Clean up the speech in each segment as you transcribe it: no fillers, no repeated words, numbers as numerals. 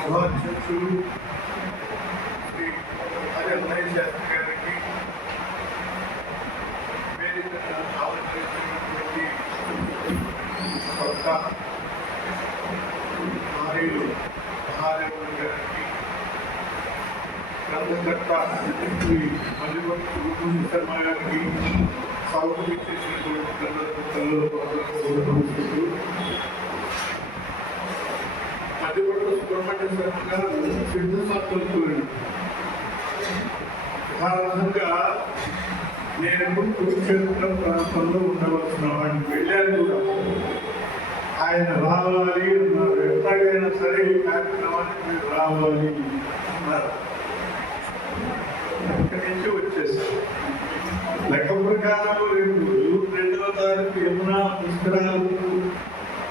సభాధ్యక్షులు శ్రీ అజయ్ శాస్త్రి గారికి, వేదికను ఆలోచించినటువంటి కొత్త నారీలు మహాదేవులు గారికి, గ్రంథకర్త శ్రీ మల్లిపట్టు శర్మ గారికి, సభకు ఇచ్చేసినటువంటి గ్రంథకర్తలు మధ్యపట్టు సుబ్రహ్మణ్య శర్మ గారు సిద్ధ సంకల్పుడు. సాధారణంగా నేను కురుక్షేత్రం ప్రాంతంలో ఉండవలసిన వాడిని వెళ్ళాను కూడా. ఆయన రావాలి అన్నారు, ఎట్లాగైనా సరే ఈ కార్యక్రమానికి మీరు రావాలి అన్నారు. అక్కడి నుంచి వచ్చేసారు. లెక్క ప్రకారం రేపు 2వ తారీఖు యమునా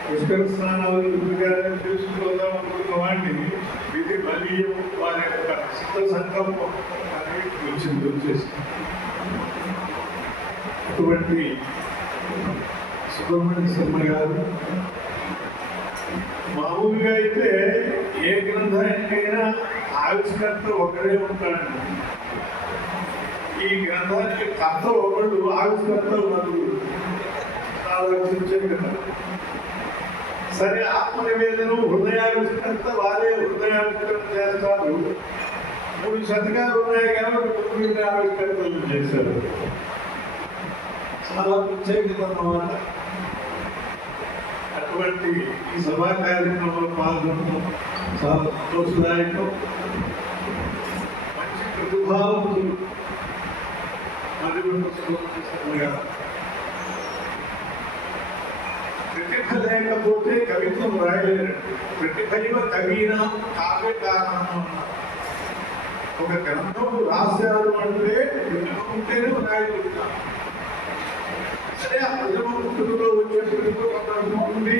పుష్కర స్నానాలు చేసుకోదాం అనుకున్న వాడిని విధి బలీయం వారి యొక్క సిద్ధ సంకల్పం అనేది వచ్చేసి అటువంటి సుబ్రహ్మణ్య శర్మ గారు మామూలుగా అయితే ఏ గ్రంథానికైనా ఆవిష్కర్త ఒకరే ఉంటాడండి. ఈ గ్రంథానికి కర్త ఒకళ్ళు, ఆవిష్కర్త ఒకరు ఆలోచించే కదా. సరే, ఆత్మనివేదన హృదయావిష్కర్త వారే హృదయావిష్కరణ చేస్తారు. 3 శతకాలు ఉన్నాయి కాబట్టి 9 ఆవిష్కర్తలు చేశారు. చాలా ప్రత్యేకత అన్నమాట. అటువంటి ఈ సభా కార్యక్రమంలో పాల్గొనడం చాలా సంతోషదాయకం. మంచి ప్రతిభావంతులు ప్రతిభ లేకపోతే కవిత్వం రాయలేరు. ప్రతిభైవ కవీనా కావ్య కారణం అన్నారు. ఒక గ్రంథం రాశారు అంటే ప్రతిభ ఉంటేనే రాయగలుగుతారు. సరే, ఆ ప్రతిభ పుట్టుకలో వచ్చే ప్రతిభ ఉంటుంది.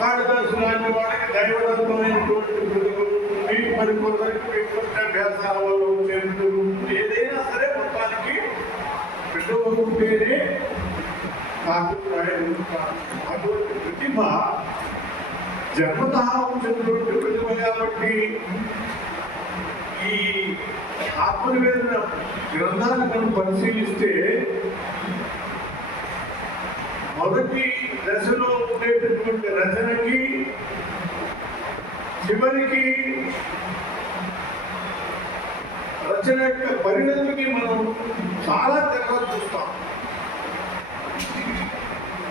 కాళిదాసు లాంటి వాడికి దైవదత్తమైనటువంటి ప్రతిభ ఉంటుంది. మరి కొందరికి అభ్యాసాల వల్ల వచ్చే ప్రతిభ ఉంటుంది. ఏదైనా సరే మొత్తానికి ప్రతిభ ఉంటేనే అటువంటి ప్రతిభ జన్మతః వచ్చినటువంటి ప్రతిభ కాబట్టి ఈ ఆత్మనివేదన గ్రంథాన్ని మనం పరిశీలిస్తే మొదటి దశలో ఉండేటటువంటి రచనకి చివరికి రచన యొక్క పరిణతికి మనం చాలా తేడా చూస్తాం.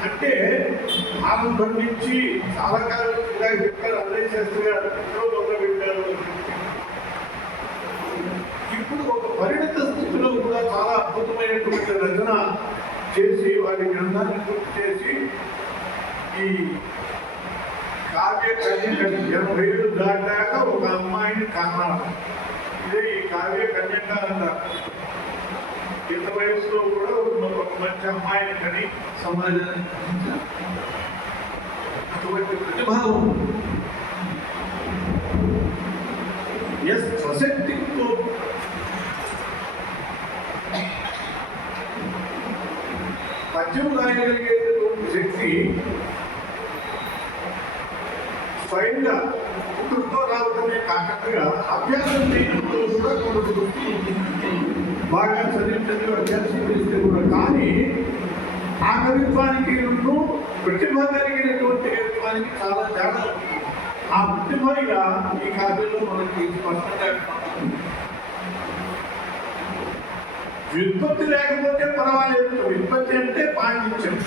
అంటే ఆరంభం నుంచి చాలా కాలం చెప్పారు అన్నయ్య శాస్త్రి గారు ఎక్కడో మొదలుపెట్టారు. ఇప్పుడు ఒక పరిణత స్థితిలో కూడా చాలా అద్భుతమైనటువంటి రచన చేసి వారి గ్రంథాన్ని పూర్తి చేసి ఈ కావ్య కన్యక 80 ఏళ్ళు దాటాక ఒక అమ్మాయిని కన్నారు. ఇదే ఈ కావ్య కన్యక అంటారు. ఇంత వయసులో కూడా ఒక మంచి అమ్మాయిని కని సమాజానికి అటువంటి ప్రతిభావం స్వశక్తితో పద్యం రాయగలిగేటటువంటి శక్తి స్వయంగా పుట్టుకతో రావడమే కాకుండా అభ్యాసం చేయడంతో కూడా కొంత బాగా చదివి అభ్యాసం చేస్తే కూడా. కానీ ఆ కవిత్వానికి ప్రతిభ కలిగినటువంటి కవిత్వానికి చాలా తేడా. ఆ ప్రతిభగా ఈ కావ్యంలో మనకి స్పష్టంగా వ్యుత్పత్తి లేకపోతే పర్వాలేదు. వ్యుత్పత్తి అంటే పాండిత్యం.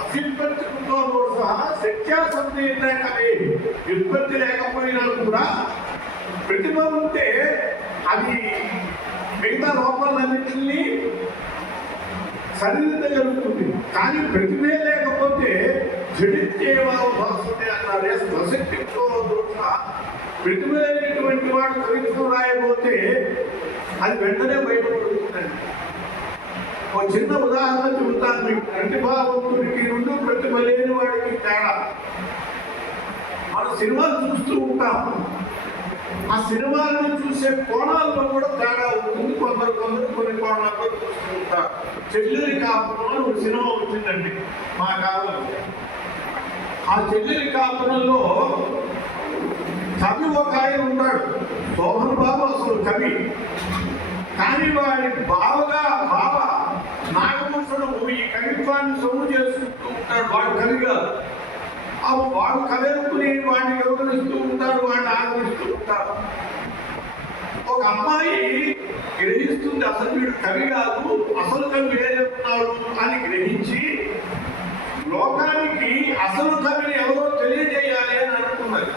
అభ్యుత్పత్తితో సహా శక్త్యాసందేత కవి. వ్యుత్పత్తి లేకపోయినా కూడా ప్రతిభ ఉంటే అది మిగతా లోపాలన్నింటినీ సరిదిద్దగలుగుతుంది. కానీ ప్రతిభే లేకపోతే జడిత్యేవాసుడే అన్నారు. స్వశక్తితో దోష ప్రతిభ లేనటువంటి వాడు కవిత్వం రాయబోతే అది వెంటనే బయటపడుతుందండి. ఒక చిన్న ఉదాహరణ చెబుతాను మీకు. ప్రతిభావంతుడికి రెండు ప్రతిభ లేని వాడికి తేడా. మన సినిమాలు చూస్తూ ఉంటాం, ఆ సినిమాలను చూసే కోణాల్లో కూడా తేడా ఉంటుంది. కొందరు కొన్ని కోణాల్లో చూస్తూ ఉంటారు. చెల్లెలి కాపురం ఒక సినిమా వచ్చిందండి మా కాలంలో. ఆ చెల్లెలి కాపురంలో కవి ఒక ఆయన ఉంటాడు, సోహన్ బాబు అసలు కవి. కానీ వాడి బావ నాగభూషణం ఈ కవిత్వాన్ని సొమ్ము చేసుకుంటూ ఉంటాడు. వాడు కవిగా వాడు కవి అనుకుని వాడిని గౌరవిస్తూ ఉంటాడు, వాడిని ఆదరిస్తూ ఉంటారు. ఒక అమ్మాయి గ్రహిస్తుంది అసలు వీడు కవి కాదు, అసలు కవి వేరే చెప్తున్నాడు అని గ్రహించి లోకానికి అసలు కవిని ఎవరో తెలియజేయాలి అని అనుకున్నది.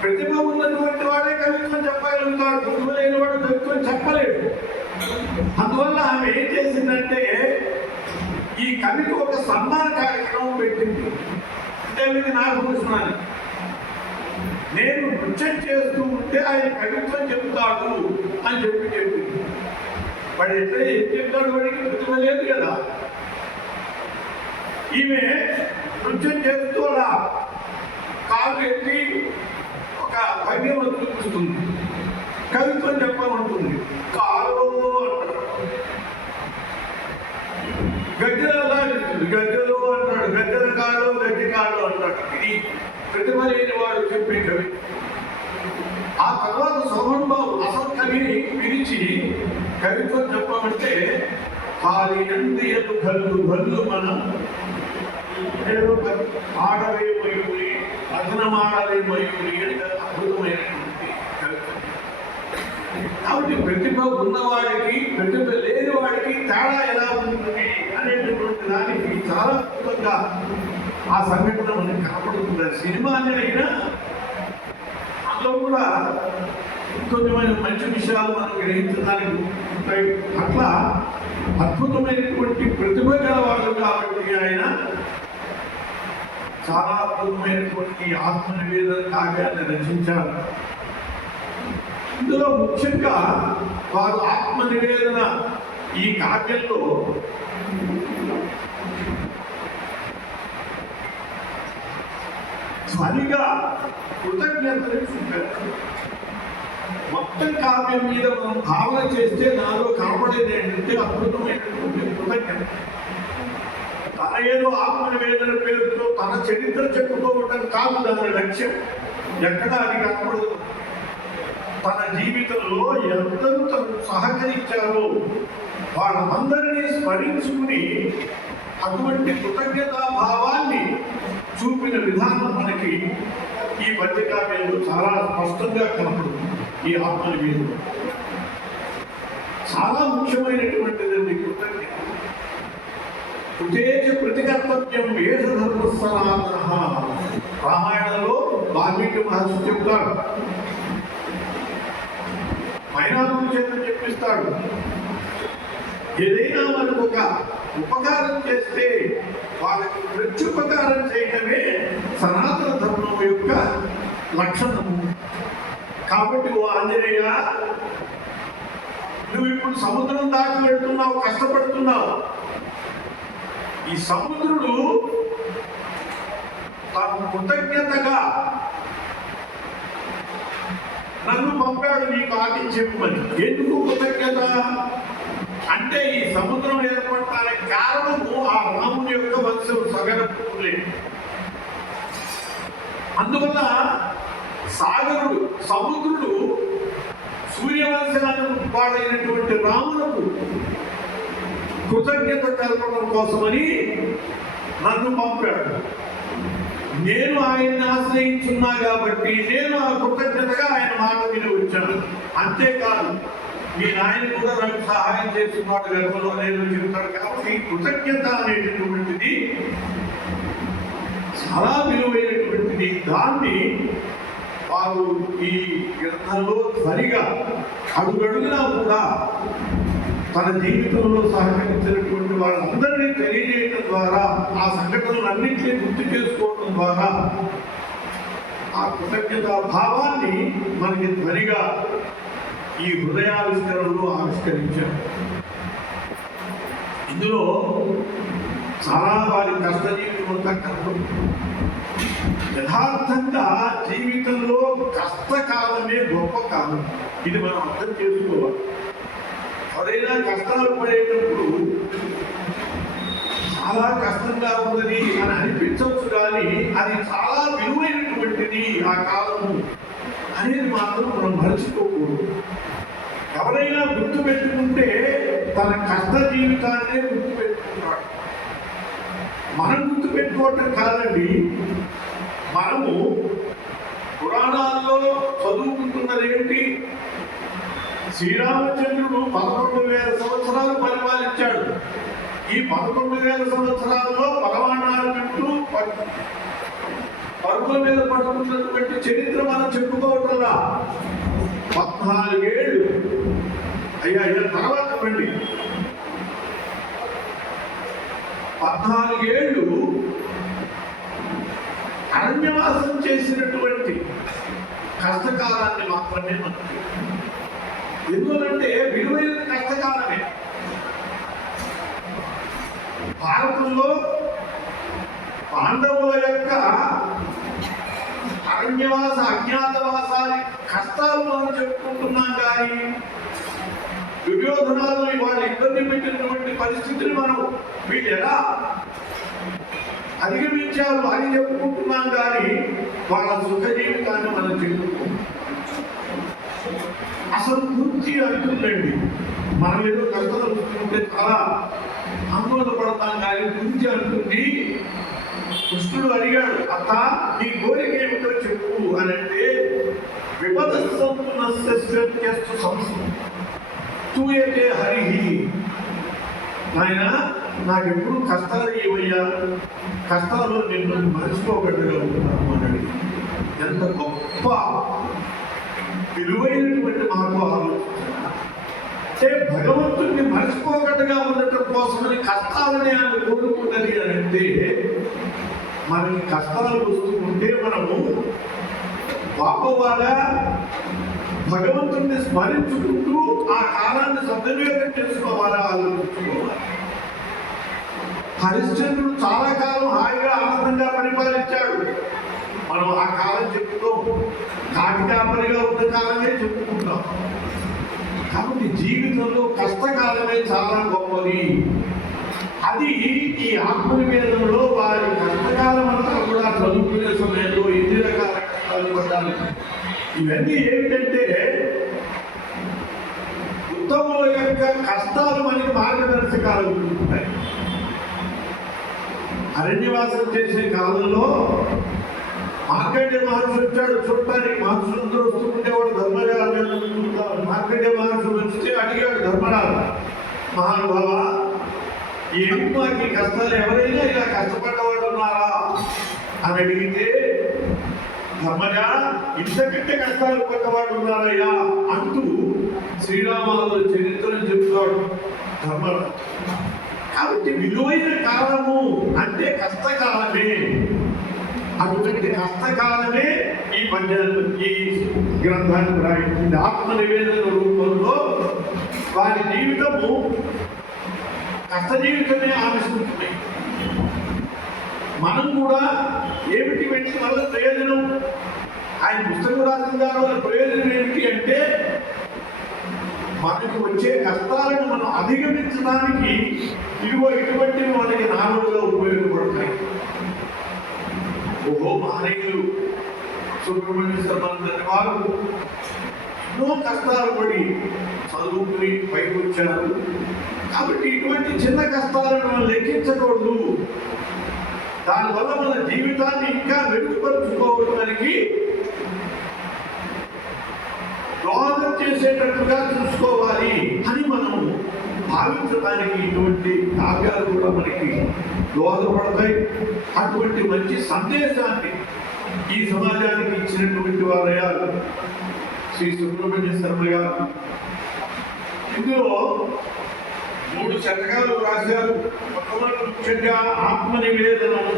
ప్రతిభ ఉన్నటువంటి వాడే కవిత్వం చెప్పగలుగుతాడు, ప్రతిభ లేని వాడు కవిత్వం చెప్పలేడు. అందువల్ల ఆమె ఏం చేసిందంటే ఈ కవికి ఒక సన్మాన కార్యక్రమం పెట్టింది. అంటే వీడికి నాగభూషణాన్ని నేను నృత్యం చేస్తూ ఉంటే ఆయన కవిత్వం చెప్తాడు అని చెప్పింది. వాడు ఎట్లా ఏం చెప్తాడు, వాడికి ప్రతిభ లేదు కదా. ఈమె నృత్యం చేస్తూ అలా కాలు ఎత్తి ఒక భంగిమ చూపిస్తుంది, కవిత్వం చెప్పమంటుంది. కాలు అంటాడు, గజ్జలు అలా ఇస్తుంది, గజ్జలు అంటాడు, గజ్జల కాలు గజ్జి కాలు అంటాడు. ఇది ప్రతిభ లేని వాడు చెప్పే కవి. ఆ తర్వాత సోహన్ బాబు అసలు కవిని పిలిచి కవిత్వం చెప్పమంటే ఖాళీ నందియలు కళ్ళు కళ్ళు మన ఆడవే మయూరి అధనమాడవే మయూరి అని అద్భుతమైనటువంటి కవిత్వం. కాబట్టి ప్రతిభ ఉన్నవాడికి ప్రతిభ లేని వాడికి తేడా ఎలా ఉంటుంది అనేటటువంటి దానికి చాలా అద్భుతంగా ఆ సంఘటన మనకి కనపడుతుంది. సినిమా అయినా అందులో కూడా కొన్ని మంచి విషయాలు మనం గ్రహించడానికి ఉంటాయి. అట్లా అద్భుతమైనటువంటి ప్రతిభ గలవాడు కాబట్టి ఆయన చాలా అద్భుతమైనటువంటి ఆత్మనివేదన కావ్యాన్ని రచించారు. ఇందులో ముఖ్యంగా వారు ఆత్మనివేదన ఈ కావ్యంలో ధ్వనిగా కృతజ్ఞతని చూపారు. మొత్తం కావ్యం మీద మనం భావన చేస్తే నాలో కనపడేది ఏంటంటే అద్భుతమైనటువంటి కృతజ్ఞత. తన ఏదో ఆత్మనివేదన పేరుతో తన చరిత్ర చెప్పుకోవటం కాదు దాని లక్ష్యం. ఎక్కడా అది కనపడదు. తన జీవితంలో ఎందరూ తనకు సహకరించారో వాళ్ళందరినీ స్మరించుకుని అటువంటి కృతజ్ఞతా భావాన్ని చూపిన విధానం మనకి ఈ పద్యకావ్యంలో చాలా స్పష్టంగా కనపడుతుంది. ఈ ఆత్మనివేదన చాలా ముఖ్యమైనటువంటిదండి. కృతజ్ఞత ఉదేశ ప్రతికర్తవ్యం వేషధర్మ సనాతన. రామాయణంలో వాల్మీకి మహర్షి చెప్తాడు, మైనాకుల చేత చెప్పిస్తాడు, ఏదైనా మనకు ఒక ఉపకారం చేస్తే వాళ్ళకి ప్రత్యుపకారం చేయడమే సనాతన ధర్మం యొక్క లక్షణము. కాబట్టి ఓ ఆంజనేయ, నువ్వు ఇప్పుడు సముద్రం దాటి వెళ్తున్నావు, కష్టపడుతున్నావు. ఈ సముద్రుడు తన కృతజ్ఞతగా నన్ను పంపాడు నీకు ఆదించమని. ఎందుకు కృతజ్ఞత అంటే ఈ సముద్రం ఏర్పడటానికి కారణము ఆ రాముని యొక్క వంశం సగర పుత్రులే. అందువల్ల సముద్రుడు సూర్యవంశానికి పాడైనటువంటి రాములకు కృతజ్ఞత తెలపడం కోసమని నన్ను పంపాడు. నేను ఆయన్ని ఆశ్రయించున్నా కాబట్టి నేను ఆ కృతజ్ఞతగా ఆయన మాట విని వచ్చాను. అంతేకాదు మీ నాయన కూడా నాకు సహాయం చేస్తున్నాడు గర్భంలో అనేది చెప్తాడు. కాబట్టి కృతజ్ఞత అనేటటువంటిది చాలా విలువైనటువంటిది. దాన్ని ఆ వారు ఈ గ్రంథంలో సరిగా అడుగడుగునా కూడా తన జీవితంలో సహకరించినటువంటి వాళ్ళందరినీ తెలియజేయడం ద్వారా ఆ సంఘటనలన్నింటినీ గుర్తు చేసుకోవడం ద్వారా ఆ కృతజ్ఞత భావాన్ని మనకి ధ్వనిగా ఈ హృదయావిష్కరణలో ఆవిష్కరించారు. ఇందులో చాలా వారి కష్ట జీవితం అంతా కష్టం. యథార్థంగా జీవితంలో కష్టకాలమే గొప్ప కాలం. ఇది మనం అర్థం చేసుకోవాలి. ఎవరైనా కష్టాలు పడేటప్పుడు చాలా కష్టంగా ఉన్నది అని అనిపించవచ్చు, కానీ అది చాలా విలువైనటువంటిది ఆ కాలము అనేది మాత్రం మనం మర్చిపోకూడదు. ఎవరైనా గుర్తు పెట్టుకుంటే తన కష్ట జీవితాన్నే గుర్తు పెట్టుకుంటాడు. మనం గుర్తు పెట్టుకోవటం కాదండి, మనము పురాణాల్లో చదువుకుంటున్నది ఏమిటి? శ్రీరామచంద్రుడు 11,000 సంవత్సరాలు పరిపాలించాడు. ఈ 11,000 సంవత్సరాల్లో పరమాణాలు వింటూ పరుగుల మీద పడుతున్నటువంటి చరిత్ర మనం చెప్పుకోవట్లా. 14 ఏళ్ళు అయ్యా ఇలా తర్వాత రండి. 14 ఏళ్ళు అరణ్యవాసం చేసినటువంటి కష్టకాలాన్ని మాత్రమే మనకి. ఎందుకంటే విలువైన కష్టకాలమే. భారతంలో పాండవుల యొక్క అరణ్యవాస అజ్ఞాతవాసాన్ని కష్టాలు మనం చెప్పుకుంటున్నాం, కానీ దుర్యోధనాలు వాళ్ళు ఇబ్బంది పెట్టినటువంటి పరిస్థితిని మనం వీళ్ళు ఎలా అధిగమించారు అని చెప్పుకుంటున్నాం, కానీ వాళ్ళ సుఖ జీవితాన్ని మనం చెప్పుకుంటున్నాం. అసలు పూర్తి అంటుందండి. మనం ఏదో కష్టాలు వస్తుంటే చాలా ఆందోళన పడతాం, కానీ పూర్తి అంటుంది. కృష్ణుడు అడిగాడు, అత్త నీ కోరిక ఏమిటో చెప్పు అని అంటే, విపదస్తు తూయతే హరి, ఆయన నాకెప్పుడు కష్టాలు ఏమయ్యా, కష్టాలు నిన్ను మర్చిపోగలుగుతున్నాను అని. ఎంత గొప్ప విలువైనటువంటి మాకు ఆలోచించారు. అంటే భగవంతుడిని మర్చిపోగట్టుగా ఉండటం కోసమని కష్టాలని ఆమె కోరుకున్నది అని అంటే, మనకి కష్టాలు వస్తూ ఉంటే మనము పాపవాగా భగవంతుడిని స్మరించుకుంటూ ఆ కాలాన్ని సద్వినియోగం చేసుకోవాలా ఆలోచించుకోవాలి. హరిశ్చంద్రుడు చాలా కాలం హాయిగా ఆనందంగా పరిపాలించాడు. మనం ఆ కాలం చెప్పుకోం, కాటికాపరిగా ఉన్న కాలమే చెప్పుకుంటాం. కాబట్టి జీవితంలో కష్టకాలమే చాలా గొప్పది. అది ఈ ఆత్మనివేదనలో వారి కష్టకాలం అంతా కూడా చదువుకునే సమయంలో ఎన్ని రకాల కష్టాలు పడ్డాలి. ఇవన్నీ ఏమిటంటే ఉత్తముల యొక్క కష్టాలు మనకి మార్గదర్శకాలు ఉంటున్నాయి. అరణ్యవాసం చేసే కాలంలో మార్కండే మహర్షి వచ్చాడు చూడటానికి. మహర్షులందరూ వస్తుండేవాడు ధర్మరాజు. మార్కండే మహర్షి వస్తే అడిగాడు ధర్మరాజు, మహానుభావ ఏమి మాకు కష్టాలు, ఎవరైనా ఇలా కష్టపడ్డవాడు ఉన్నారా అని అడిగితే, ధర్మజా ఇంతకంటే కష్టాలు పడ్డవాడు ఉన్నారయ్యా అంటూ శ్రీరామాలు చరిత్రను చెప్తాడు ధర్మరాజు. కాబట్టి విలువైన కాలము అంటే కష్టకాలమే. అటువంటి కష్టకాలమే ఈ పద్యాన్ని, ఈ గ్రంథాన్ని రాయించింది. ఆత్మ నివేదన రూపంలో వారి జీవితము కష్ట జీవితమే ఆవిష్కృతమై, మనం కూడా ఏమిటి వెంటి వల్ల ప్రయోజనం, ఆయన పుస్తకం రాసిన దాని వల్ల ప్రయోజనం ఏమిటి అంటే, మనకి వచ్చే కష్టాలను మనం అధిగమించడానికి ఇదిగో ఇటువంటివి మనకి నాలుగుగా ఉపయోగపడతాయి. ఓహో మహనీయులు సుబ్రహ్మణ్య శర్మంతటి వారు ఎన్నో కష్టాలు పడి చదువుకుని పైకి వచ్చారు. కాబట్టి ఇటువంటి చిన్న కష్టాలను మనం లెక్కించకూడదు. దానివల్ల మన జీవితాన్ని ఇంకా మెరుగుపరుచుకోవడానికి దోహదం చేసేటట్టుగా చూసుకోవాలి అని మనం భావించడానికి ఇటువంటి కావ్యాలు కూడా మనకి దోహదపడతాయి. అటువంటి మంచి సందేశాన్ని ఈ సమాజానికి ఇచ్చినటువంటి వారయ్యారు శ్రీ సుబ్రహ్మణ్య శర్మ గారు. ఇందులో 3 శతకాలు రాశారు. మొట్టమొదటి ముఖ్యంగా ఆత్మ నివేదనం.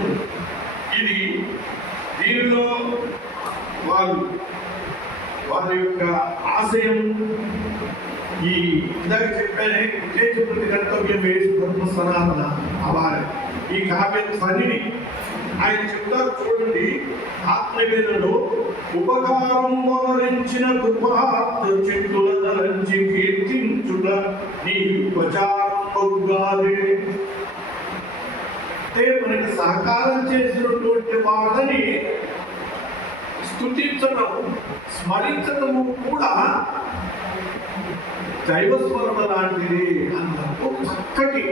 ఇది దీనిలో వారి యొక్క ఆశయం ఈ ఇందాక చెప్పానే ఉద్దేశ ప్రతి కర్తవ్యం వేసి ధర్మ సనాతన అవారి ఈ కావ్య ధ్వనిని ఆయన చెప్తారు. చూడండి, ఆత్మవేదనలో ఉపకారం వరించిన కృపార్థ చెట్టుల తలంచి కీర్తించుట నీ ఉపచారముగాదే. అంటే మనకి సహకారం చేసినటువంటి వారిని స్తుతించడం, స్మరించడము కూడా దైవస్మరణ లాంటిది అన్నప్పుడు చక్కటి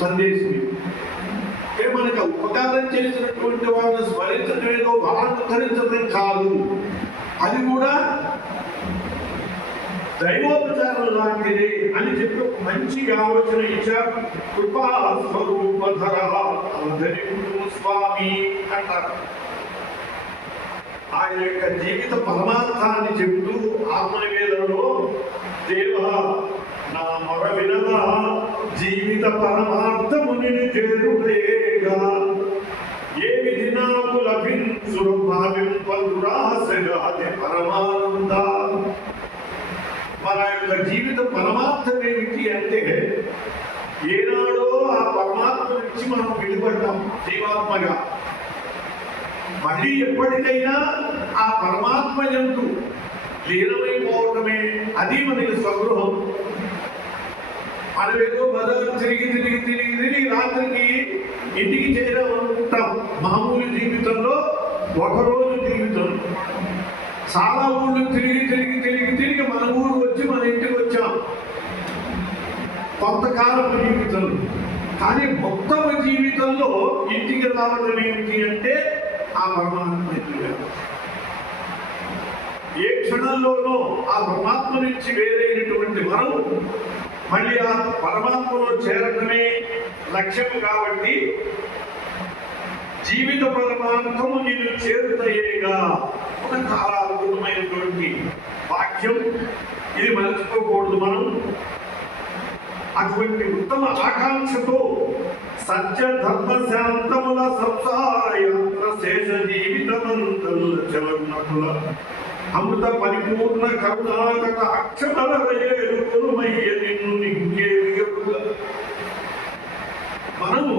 సందేశం. అంటే మనకు ఉపకారం చేసినటువంటి వాళ్ళని స్మరించడం ఏదో వాళ్ళని ఉద్ధరించడం కాదు, అది కూడా దైవోపచారం లాంటిది అని చెప్పి ఒక మంచి ఆలోచన ఇచ్చారు. కృపా స్వరూపధర స్వామి అంటారు. ఆయన యొక్క జీవిత పరమార్థాన్ని చెబుతూ ఆత్మనివేదనలో దేవ నా మొర వినవా జీవిత పరమార్థముని చేరుడేగా ఏ విధి నాకు లభించు భావింపదురాశగా పరమానంద. మన యొక్క జీవిత పరమార్థం ఏమిటి అంటే ఏనాడో ఆ పరమాత్మ నుంచి మనం విడిపడ్డాం జీవాత్మగా. మళ్ళీ ఎప్పటికైనా ఆ పరమాత్మ యందు లీనమైపోవటమే అది మనకి స్వగృహం. మనమేదో బజారు తిరిగి రాత్రికి ఇంటికి చేరామనుకుంటాం. మామూలు జీవితంలో ఒకరోజు జీవితం. చాలా ఊళ్ళు తిరిగి మన ఊరు వచ్చి మన ఇంటికి వచ్చాం కొంతకాలం జీవితం. కానీ మొత్తం జీవితంలో ఇంటికి రావడం ఏమిటి అంటే ఆ పరమాత్మ. ఏ క్షణంలోనో ఆ పరమాత్మ నుంచి వేరైనటువంటి మనం మళ్ళీ ఆ పరమాత్మలో చేరడమే లక్ష్యం. కాబట్టి జీవిత పరమార్థము నేను చేరుతయేగా ఒక చాలా అద్భుతమైనటువంటి వాక్యం. ఇది మర్చిపోకూడదు మనం. అటువంటి ఉత్తమ ఆకాంక్షతో సత్య ధర్మ శాంతముల సంసార యాత్ర శేష జీవితమంతముల చలనముల అమృత పరిపూర్ణ కరుణాకట అక్షరమయ్య నిన్ను నింకేవిగా. మనము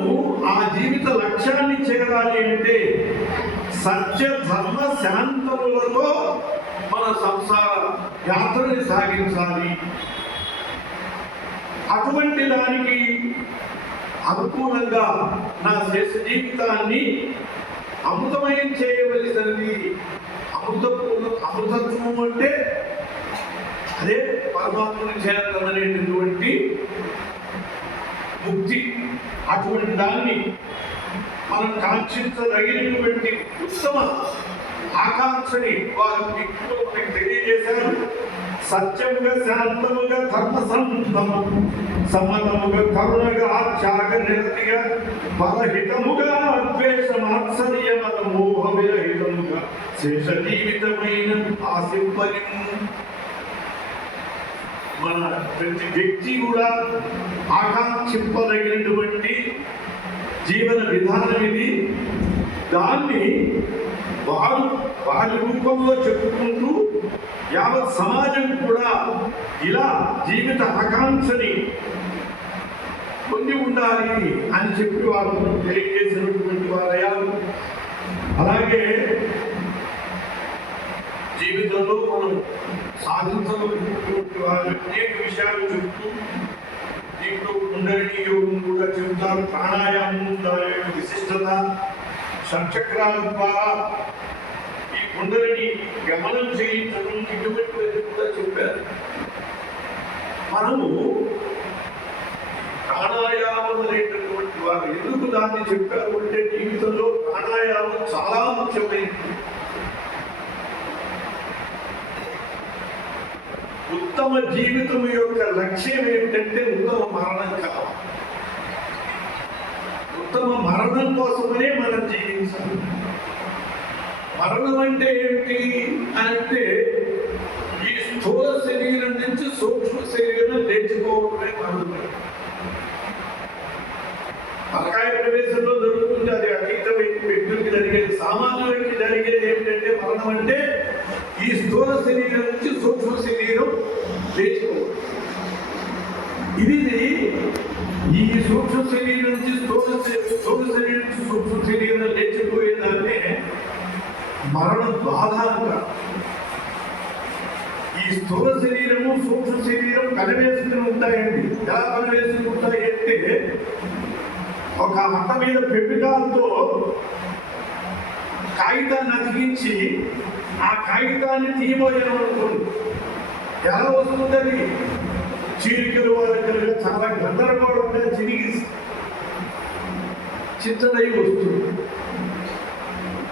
ఆ జీవిత లక్ష్యాన్ని చేరాలి అంటే సత్య ధర్మ శాంతములతో మన సంసార యాత్రని సాగించాలి. అటువంటి దానికి అనుకూలంగా నా శేష జీవితాన్ని అమృతమయం చేయవలసినది. అమృతత్వం అంటే అదే పరమాత్మని చేరడం అనేటటువంటి ముక్తి. అటువంటి దాన్ని మనం కాంక్షించదగినటువంటి ఉత్తమ ఆకాంక్షని వారు మనకి తెలియజేశారు. సత్యముగా శాంతముగా ధర్మ సమ్మతముగా కరుణగా త్యాగ నిరతిగా పరహితముగా ద్వేషమాత్సర్యమత మోహ విరహితముగా శేష జీవితమైన ఆశింపని. మన ప్రతి వ్యక్తి కూడా ఆకాంక్షింపదగినటువంటి జీవన విధానం ఇది. దాన్ని వారి రూపంలో చెప్పుకుంటూ యావత్ సమాజం కూడా ఇలా జీవిత ఆకాంక్షని పొంది ఉండాలి అని చెప్పి వారు తెలియజేసినటువంటి వారయ్యారు. అలాగే జీవితంలో మనం సాధించవలసినటువంటి వారు అనేక విషయాలు చెప్తూ దీంట్లో కుండలిని యోగం కూడా చెబుతారు. ప్రాణాయామం దాని యొక్క విశిష్టత, షట్చక్రాల ద్వారా ఈ కుండలిని గమనం చేయించడం ఇటువంటివి కూడా చెప్పారు. మనము ప్రాణాయామం అనేటటువంటి వారు ఎందుకు దాన్ని చెప్పారు అంటే జీవితంలో ప్రాణాయామం చాలా ముఖ్యమైనది. ఉత్తమ జీవితం యొక్క లక్ష్యం ఏమిటంటే ఉత్తమ మరణం కావాలి. ఉత్తమ మరణం కోసమనే మనం జీవించాలి. మరణం అంటే ఏమిటి అని అంటే ఈ స్థూల శరీరం నుంచి సూక్ష్మ శరీరం లేచిపోవడమే మరణం. పరకాయ ప్రవేశంలో జరుగుతుంది, అది అతీత వ్యక్తులకి జరిగేది. సామాన్యులకి జరిగేది ఏమిటంటే మరణం అంటే ఈ స్థూల శరీరం నుంచి సూక్ష్మ శరీరం లేచిపోవడం. ఇది ఈ సూక్ష్మ శరీరం నుంచి స్థూల శరీరం నుంచి సూక్ష్మ శరీరం లేచిపోయేదాన్నే మరణ బాధ అంటారు. ఈ స్థూల శరీరము సూక్ష్మ శరీరం కలవేసుకుని ఉంటాయండి. ఎలా కలవేసుకుని ఉంటాయి అంటే ఒక అట్ట మీద పెంపికాలతో కాగితాన్ని అతికించి ఆ కాగితాన్ని తీయబోయామనుకోండి, ఎలా వస్తుందని చీలికలు వాళ్ళకలుగా చాలా గందరగోళంగా చిరిగి చిత్తడై వస్తుంది.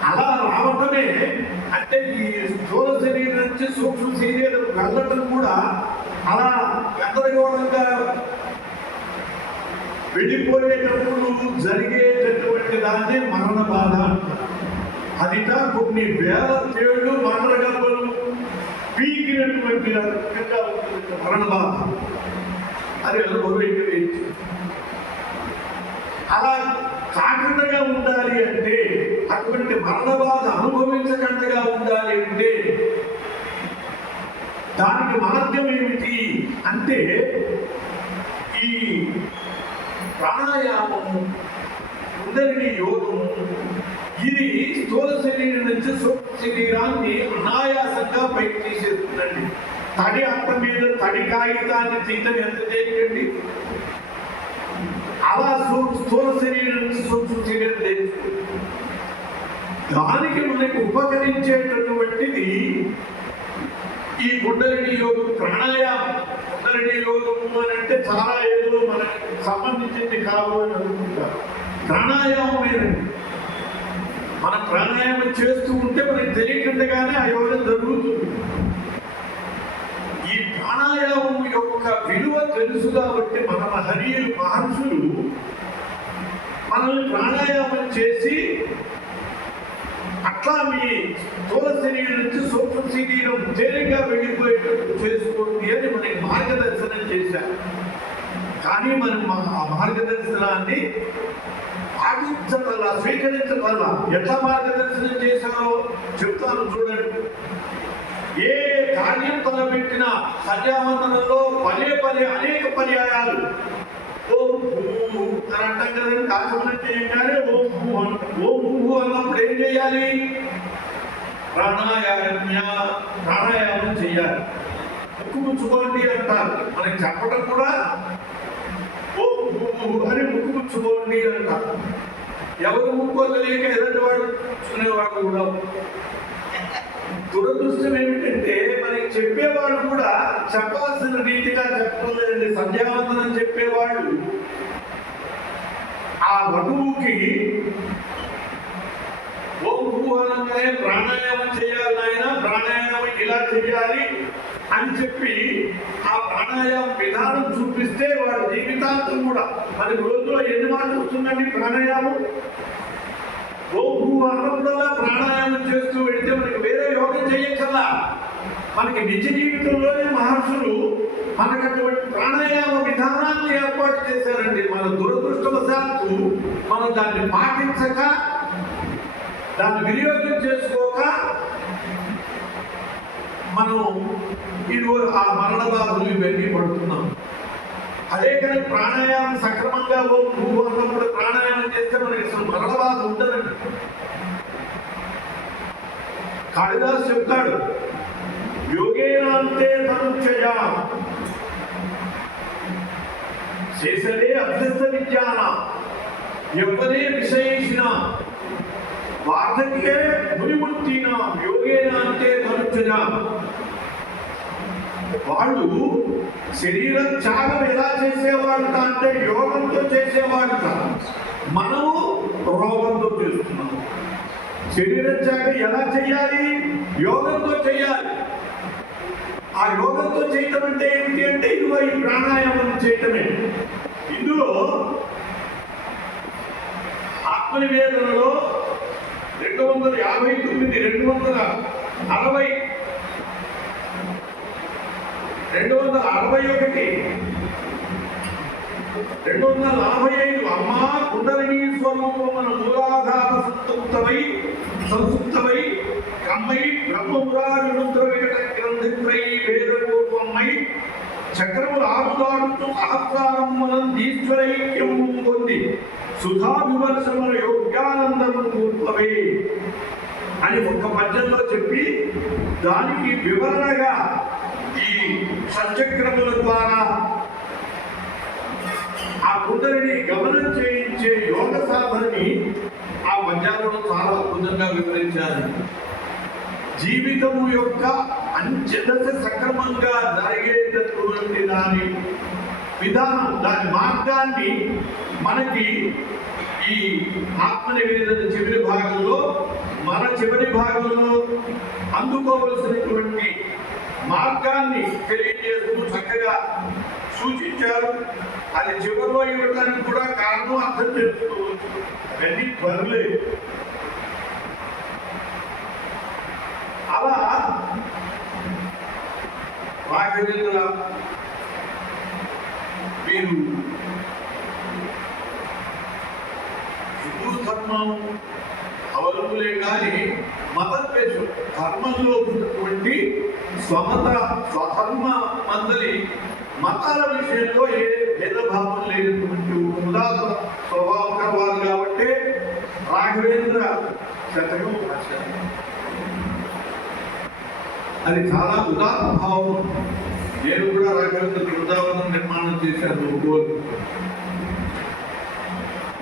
అలా రావటమే అంటే ఈ స్థూల శరీరం నుంచి సూక్ష్మ శరీరం వెళ్ళటం కూడా అలా గందరగోళంగా వెళ్ళిపోయేటప్పుడు జరిగేటటువంటి దాన్ని మరణ బాధ అంటారు. అదిట కొన్ని వేల తేళ్లు మండరగబ్బలు పీకినటువంటి మరణ బాధ. అది అనుభవించవచ్చు. అలా కాకుండా ఉండాలి అంటే, అటువంటి మరణ బాధ అనుభవించకుండా ఉండాలి అంటే దానికి మార్గం ఏమిటి అంటే ఈ ప్రాణాయామము, కుండలిని యోగము, ఇది స్థూల శరీరం నుంచి సూక్ష్మ శరీరాన్ని అనాయాసంగా పైకి తీసేస్తుందండి. తడి అట్ట మీద తడి కాగితాన్ని తీయటం ఎంత తేలికండి. అలా స్థూల శరీరం నుంచి సూక్ష్మ శరీరం లేదు. దానికి మనకు ఉపకరించేటటువంటిది ఈ కుండలిని యోగం, ప్రాణాయామం. కుండలిని యోగము అని అంటే చాలా ఏదో మనకి సంబంధించింది కావు అని అనుకుంటారు. ప్రాణాయామమేనండి. మన ప్రాణాయామం చేస్తూ ఉంటే మనకి తెలియకుండానే ఆ యోగం జరుగుతుంది. ఈ ప్రాణాయామం యొక్క విలువ తెలుసు కాబట్టి మన మహర్షులు మనల్ని ప్రాణాయామం చేసి అట్లా మీ స్థూల శరీరం నుంచి సూక్ష్మ శరీరం తేలిగ్గా వెళ్ళిపోయేటట్టు చేసుకోండి అని మనకి మార్గదర్శనం చేశారు. కానీ మనం ఆ మార్గదర్శనాన్ని పాటించగల, స్వీకరించగల. ఎట్లా మార్గదర్శనం చేశారో చెప్తాను చూడండి. ఏ కార్యం తలపెట్టినా సంధ్యావందనంలో పదే అనేక పర్యాయాలు ఓం భూ అని అంటాం కదండి. కాశమనం చేయంగానే ఓం భూ అంటాం. ఓం భూ అన్నప్పుడు ఏం చేయాలి? ప్రాణాయామం చేయాలి. ముక్కు ముచ్చుకోండి అంటారు. మనకి చెప్పడం కూడా ఓం భూ అని ముక్కు ముచ్చుకోండి అంటారు. ఎవరు ముక్కోలేక ఎదుటి వాడు చూసుకునేవాడు కూడా. దురదృష్టం ఏమిటంటే మనకి చెప్పేవాళ్ళు కూడా చెప్పాల్సిన రీతిగా చెప్పడం లేదండి. సంధ్యావందనం చెప్పేవాళ్ళు ఆ వటువుకి ఓం భూ అనగానే ప్రాణాయామం చేయాలి నాయన, ప్రాణాయామం ఇలా చేయాలి అని చెప్పి ఆ ప్రాణాయామం విధానం చూపిస్తే వాడు జీవితాంతం కూడా మనకి రోజులో ఎన్ని మాటలు వస్తుందండి ప్రాణాయామం. ఓం భూ అన్నప్పుడల్లా ప్రాణాయామం చేస్తూ వెళితే మనకి వేరే యోగం చేయక్కర్లా. మనకి నిజ జీవితంలోనే మహర్షులు మనకు అటువంటి ప్రాణాయామ విధానాన్ని ఏర్పాటు చేశారండి. మన దురదృష్టవశాత్తు మనం దాన్ని పాటించక, దాన్ని వినియోగం చేసుకోక మనం ఈరోజు ఆ మరణ బాధలు ఇవన్నీ పడుతున్నాం. అదే కానీ ప్రాణాయామం సక్రమంగా ఓం భూ అన్నప్పుడు ప్రాణాయామం చేస్తే మనకి అసలు మరణ బాధ ఉంటుందండి. కాళిదాసు చెప్తాడు, యోగేనాంతే తనుక్షయ శేషరే అభ్యస్త విజ్ఞాన యవ్వనే విషయేషిణ వార్ధక్యే మునిముక్తిన యోగేనాంతే తనుక్షయ. వాళ్ళు శరీర త్యాగం ఎలా చేసేవాళ్ళ అంటే యోగంతో చేసేవాళ్ళ. మనము రోగంతో చేస్తున్నాము. శరీర త్యాగం ఎలా చేయాలి? యోగంతో చేయాలి. ఆ యోగంతో చేయటం అంటే ఏమిటి అంటే ఇదిగో ఈ ప్రాణాయామం చేయటమే. ఇందులో ఆత్మనివేదనలో 259, 260, 261, 245 అమ్మా కుండలిని స్వరూపమున మూలాధార సంసుప్తమై కమ్మై బ్రహ్మమురారి రుద్ర వికట గ్రంథిపై వేదపూర్వమై చక్రములు ఆరుదాడుతూ సహస్రారములను ఈశ్వరైక్యము పొంది సుధా విమర్శముల యోగ్యానందము కూర్పవే అని ఒక్క పద్యంలో చెప్పి దానికి వివరణగా ఈ షట్చక్రముల ద్వారా ఆ కుండలిని గమనం చేయించే యోగ సాధనని ఆ పద్యాలలో చాలా అద్భుతంగా వివరించారు. జీవితము యొక్క అంచెదశ సక్రమంగా జరిగేటటువంటి దాని విధానం, దాని మార్గాన్ని మనకి ఈ ఆత్మ నివేదన చివరి భాగంలో అందుకోవలసినటువంటి మార్గాన్ని తెలియజేస్తూ చక్కగా సూచించారు. అది చివరిలో ఇవ్వడానికి కూడా కారణం అర్థం చేసుకోవచ్చు. అవన్నీ త్వరలే. అలా రాఘవేంద్ర మీరు హిందూ ధర్మం అవలంబులే కానీ మతద్వేషం ధర్మంలో ఉన్నటువంటి స్వధర్మ మందలి మతాల విషయంలో ఏ భేదభావం లేనటువంటి ఉదాహరణ స్వభావం కలవాలి కాబట్టి రాఘవేంద్ర శతకం రాశారు. అది చాలా ఉదాత్త భావం. నేను కూడా రాఘవేంద్ర బృందావనం నిర్మాణం చేశాను.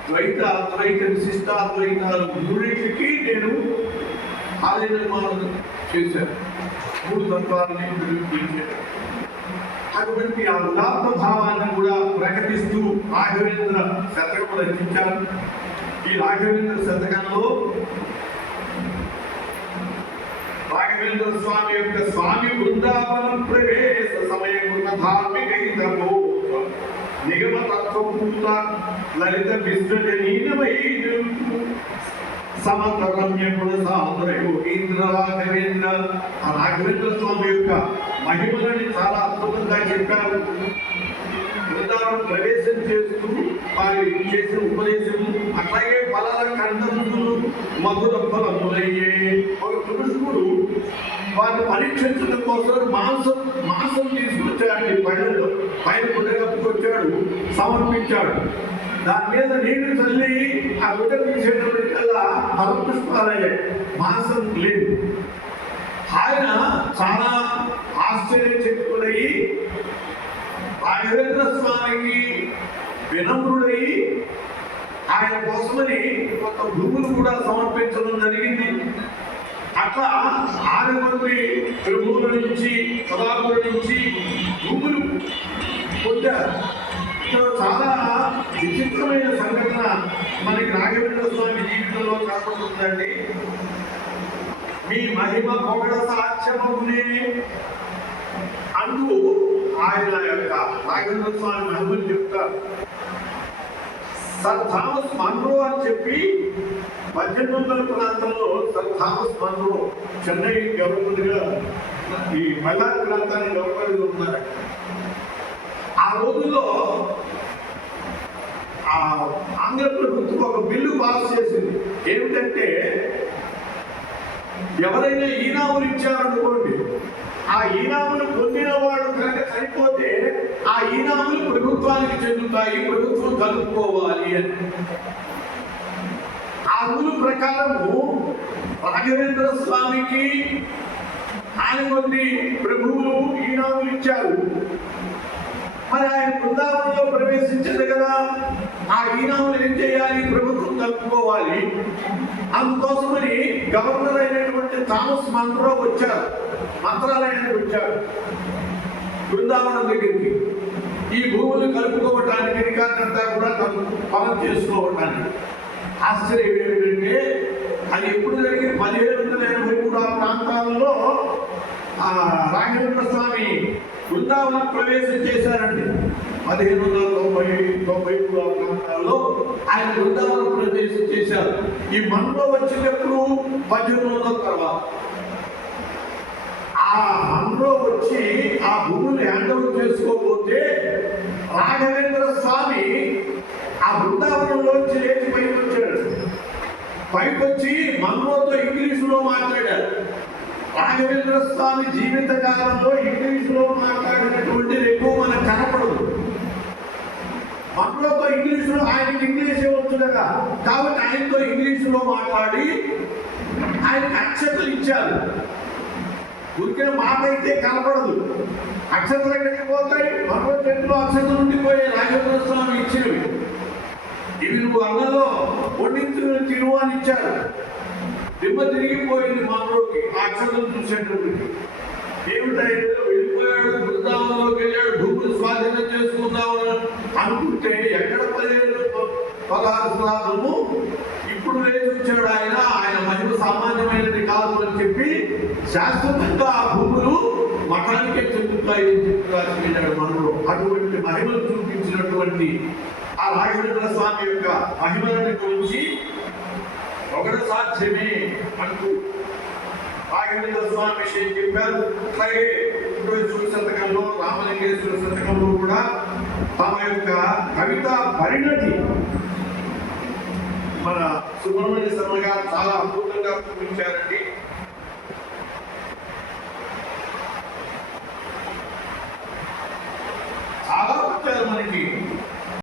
ద్వైత అద్వైత విశిష్టాద్వైతాలు మూడింటికి నేను ఆలయ నిర్మాణం చేశాను. 3 తత్వాలని నిరూపించాను. అటువంటి ఆ ఉదాత్త భావాన్ని కూడా ప్రకటిస్తూ రాఘవేంద్ర శతకం రచించారు. ఈ రాఘవేంద్ర శతకంలో రాఘవేంద్ర స్వామి యొక్క స్వామి బృందావన ప్రవేశ సమయకృత ధార్మిక నిగమ తత్వపూత లలిత విశ్వజనీనమై సమర్థ రమ్య గుణ సాంద్ర యోగీంద్ర రాఘవేంద్ర. ఆ రాఘవేంద్ర స్వామి యొక్క మహిమలని చాలా అద్భుతంగా చెప్పారు. బృందావనం ప్రవేశం చేస్తూ వారి చేసిన ఉపదేశము, అట్లాగే ఫలాల ఖండములు మధుర ఫలములయ్యే. ఒక పురుషుడు వారిని పరీక్షించడం కోసం మాంసం తీసుకొచ్చాడు. పళ్ళలో పైన గుడ్డ కప్పుకొచ్చాడు, సమర్పించాడు. దాని మీద నీళ్లు చల్లి ఆ గుడ్డ తీసేటప్పటికల్లా ఫలపుష్పాలయ్యాయి, మాంసం లేదు. ఆయన చాలా ఆశ్చర్యచకితుడయి రాఘవేంద్ర స్వామికి వినమ్రుడయి ఆయన కోసమని కొంత భూములు కూడా సమర్పించడం జరిగింది. అట్లా 6 మంది ప్రభువుల నుంచి పదార్థుల నుంచి భూములు పొందారు. చాలా విచిత్రమైన సంఘటన మనకి రాఘవేంద్ర స్వామి జీవితంలో కనపడుతుందండి. మీ మహిమ పొగడ సాక్ష్యమవునే అంటూ ఆయన యొక్క రాఘవేంద్ర స్వామి మహిమను చెప్తారు. సర్ థామస్ మన్రో అని చెప్పి 1800 ప్రాంతంలో సర్ థామస్ మన్రో చెన్నై గవర్నర్గా ఈ మల్లారి ప్రాంతానికి గవర్నర్గా ఉన్నారు. ఆ రోజుల్లో ఆంధ్ర ప్రభుత్వం ఒక బిల్లు పాస్ చేసింది. ఏమిటంటే ఎవరైనా ఈనాములు ఇచ్చారనుకోండి, ఆ ఈనాములు పొందిన వాడు కనుక చనిపోతే ఆ ఈనాములు ప్రభుత్వానికి చెందుతాయి, ప్రభుత్వం కలుపుకోవాలి అని. ఆ రూలు ప్రకారము రాఘవేంద్ర స్వామికి ఆయన కొన్ని ప్రభువులు ఈనాములు ఇచ్చారు. మరి ఆయన బృందావనంలో ప్రవేశించదు కదా, ఆ ఈనాములు ఏం చేయాలి? ప్రభుత్వం కలుపుకోవాలి. అందుకోసమని గవర్నర్ అయినటువంటి థామస్ మన్రో వచ్చారు, మంత్రాలయానికి వచ్చారు బృందావనం దగ్గరికి. ఈ భూములు కలుపుకోవటానికి రికార్డంతా కూడా పవన్ చేసుకోవటానికి. ఆశ్చర్యం ఏమిటంటే అది ఎప్పుడు జరిగింది? 1783 ఆ ప్రాంతాలలో రాఘవేంద్ర స్వామి బృందావనం ప్రవేశం చేశారండి. 1590 ప్రాంతాల్లో ఆయన బృందావనం ప్రవేశం చేశారు. ఈ మనలో వచ్చినప్పుడు 1800 తర్వాత ఆ మనలో వచ్చి ఆ భూములు హ్యాండ్ ఓవర్ చేసుకోకపోతే రాఘవేంద్ర స్వామి ఆ బృందావనంలోంచి లేచి పైకి వచ్చాడు. పైకి వచ్చి మనలోతో ఇంగ్లీషులో మాట్లాడారు. రాఘవేంద్ర స్వామి జీవిత కాలంలో ఇంగ్లీషులో మాట్లాడినటువంటి ఎక్కువ మనకు కనపడదు. మనలోతో ఇంగ్లీషులో, ఆయనకి ఇంగ్లీషే వచ్చు కదా, కాబట్టి ఆయనతో ఇంగ్లీషులో మాట్లాడి ఆయనకి అక్షతలు ఇచ్చారు. ఉరికిన మాట అయితే కనపడదు. అక్షతలు ఎక్కడికి పోతాయి? మనలో చెట్టులో అక్షతలు ఉండిపోయి రాఘవేంద్ర స్వామి ఇచ్చినవి. ఇవి నువ్వు అన్నంలో వండించు తిను అని ఇచ్చారు. దిమ్మ తిరిగిపోయింది మనలోకి ఆ అక్షతలు చూసేటప్పటికి. ఏమిటైతే వెళ్ళిపోయాడు, బృందావనంలోకి వెళ్ళాడు, భూములు స్వాధీనం చేసుకుందామని అనుకుంటే ఎక్కడ 16 శ్రాద్ధము ఇప్పుడు లేచి వచ్చాడు ఆయన. ఆయన మహిమ సామాన్యమైనది కాదు అని చెప్పి శాశ్వతంగా ఆ భూములు మఠానికే చెందుతాయని చెప్పి రాసిపోయాడు మనలో. అటువంటి మహిమను చూపించినటువంటి ఆ రాఘవేంద్ర స్వామి యొక్క మహిమలను గురించి ఒకటి సాధ్యమే అంటూ రాఘవేంద్ర స్వామి విషయం చెప్పారు. అలాగే శతకంలో, రామలింగేశ్వర శతకంలో కూడా తమ యొక్క కవితా పరిణతి మన సుబ్రహ్మణ్య శర్మ గారు చాలా అద్భుతంగా చూపించారండి.